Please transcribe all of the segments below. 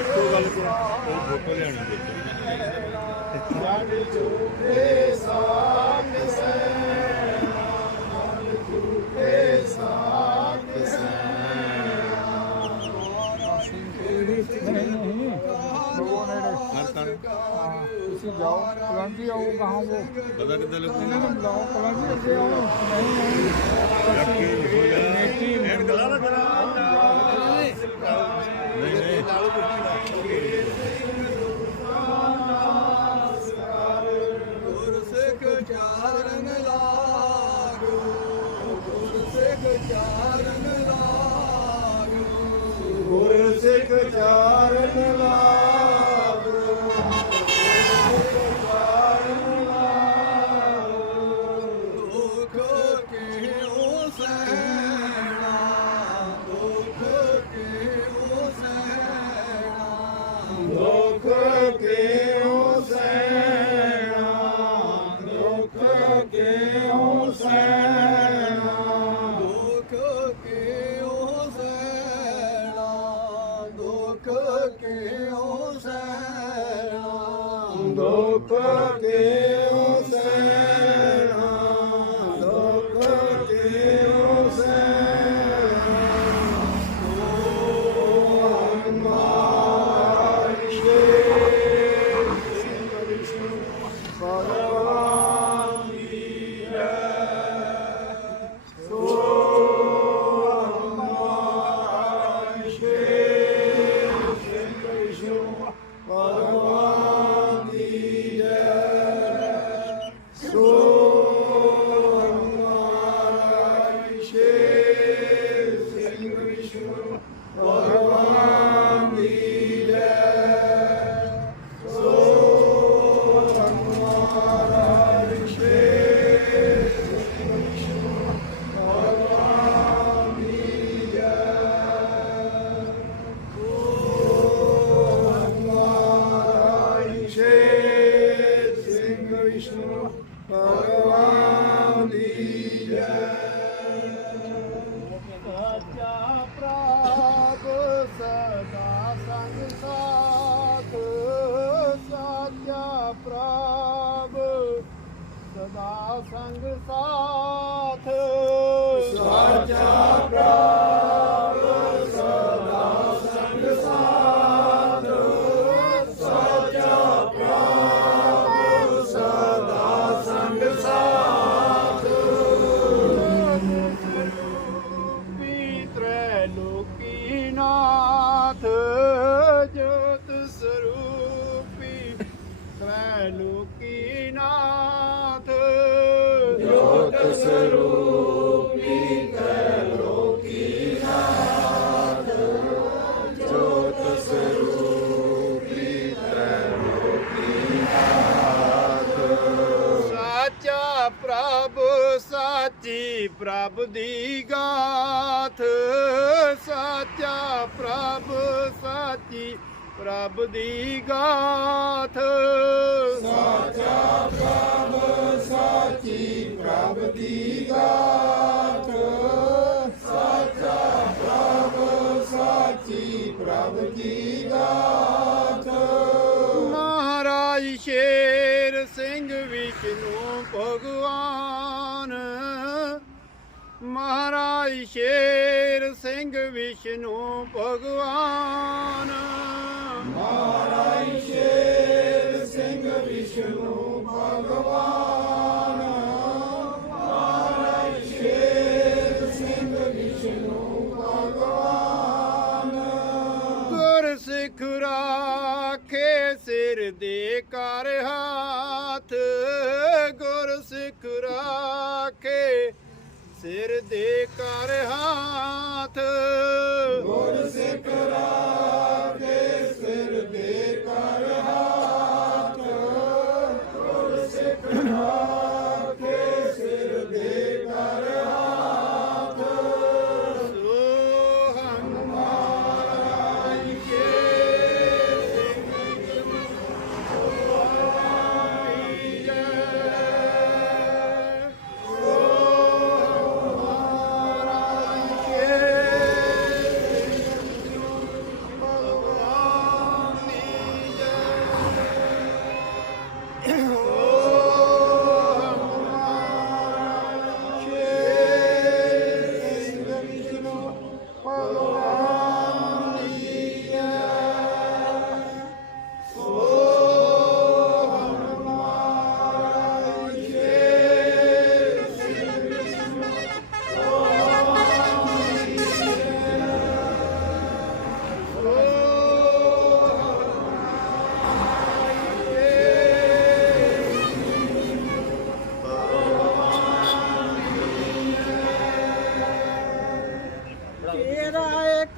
ਇੱਕੋ ਗੱਲ ਕੋ ਫੋਟੋ ਲੈਣੀ ਹੈ ਝੂਠੇ ਸਾਥ ਸੈਨਾ ਝੂਠੇ ਸਾਥ ਸੈਨਾ ਕਿਹੜੀ ਨਹੀਂ ਲੋਗੋ ਨੇੜੇ ਹਰ ਤਰ ਤੁਸੀਂ ਜਾਓ ਕਲੰਦੀ ਆਓ ਕਹਾਂ ਉਹ ਪਤਾ ਕਿੱਦਾਂ ਲੱਗੂ ਇਹਨਾਂ ਨੂੰ ਬੁਲਾਓ ਕਲੰਦੀ ਅੱਗੇ ਆਓ। ਨਹੀਂ ਨਹੀਂ। Boom. ਪ੍ਰਭ ਦੀ ਗਾਥ ਸਾਚਾ ਪ੍ਰਭ ਸਾਚੀ ਪ੍ਰਭ ਦੀ ਗਾਥ। ਸਾਚਾ ਪ੍ਰਭ ਸਾਚੀ ਪ੍ਰਭ ਭਾਈ ਸ਼ੇਰ ਸਿੰਘ ਵਿਸ਼ਨੂੰ ਭਗਵਾਨ ਮਹਾਰਾਜ ਸ਼ੇਰ ਸਿੰਘ ਵਿਸ਼ਨੂੰ ਭਗਵਾਨ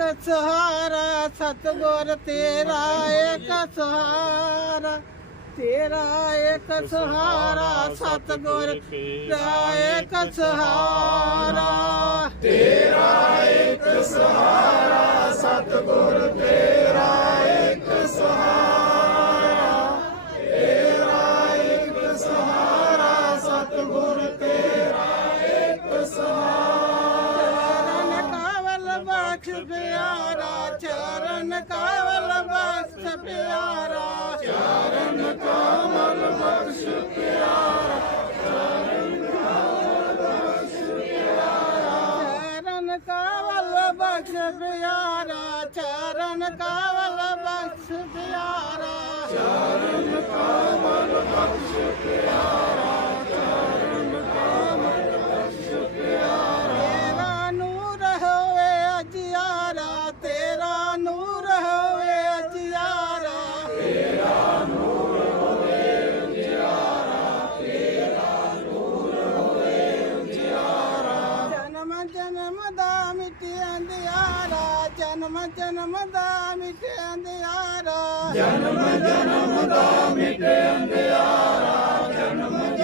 ਇੱਕ ਸਹਾਰਾ, ਸਤਗੁਰ ਤੇਰਾ ਇੱਕ ਸਹਾਰਾ। ਤੇਰਾ ਇੱਕ ਸਹਾਰਾ, ਸਤਗੁਰ ਤੇਰਾ ਇੱਕ ਸਹਾਰਾ। ਸਤਿਗੁਰ ਤੇਰਾ ਇੱਕ ਸਹਾਰਾ। ਪਿਆਰਾ ਚਰਨ ਕਾਵਲ ਬਖਸ਼ ਪਿਆਰਾ। ਚਰਨ ਕਮਲ ਬਖਸ਼ ਤੇਰਾ ਜਨਮ ਜਨਮ ਦਾ ਮਿਟਿਆ ਅੰਧਿਆਰਾ। ਜਨਮ ਜਨਮ ਦਾ ਮਿਟੇ ਅੰਧਿਆਰਾ ਜਨਮ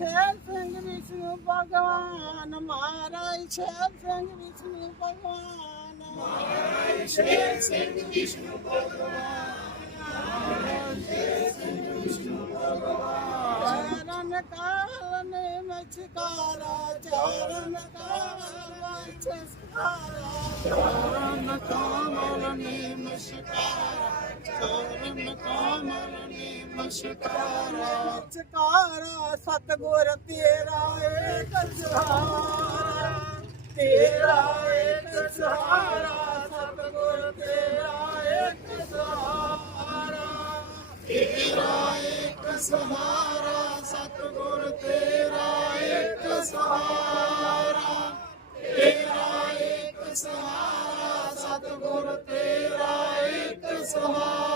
Maharaj Shri Krishna Bhagwan, Maharaj Shri Krishna Bhagwan, Maharaj Shri Krishna Bhagwan, Maharaj Shri Krishna Bhagwan, Maharaj Shri ਮਚਕਾਰਾ ਚਰਨ ਕਾਲ ਮਚਕਾਰਾ ਚਰਨ ਕਾਲ ਨੇ ਮਚਕਾਰਾ ਚਰਨ ਕਾਲ ਨੇ ਮਚਕਾਰਾ ਮਚਕਾਰਾ ਸਤਗੁਰ ਤੇਰਾ ਏਕ ਸਹਾਰਾ ਤੇਰਾ ਏਕ ਸਹਾਰਾ ਸਤਗੁਰ ਤੇਰਾ ਏਕ ਸਹਾਰਾ, ਤੇਰਾ ਏਕ ਸਹਾਰਾ ਸਤਗੁਰ ਤੇ ਸਹਾਰਾ ਤੇਰਾ ਇੱਕ ਸਹਾਰਾ ਸਤਗੁਰ ਤੇਰਾ ਇੱਕ ਸਹਾਰਾ।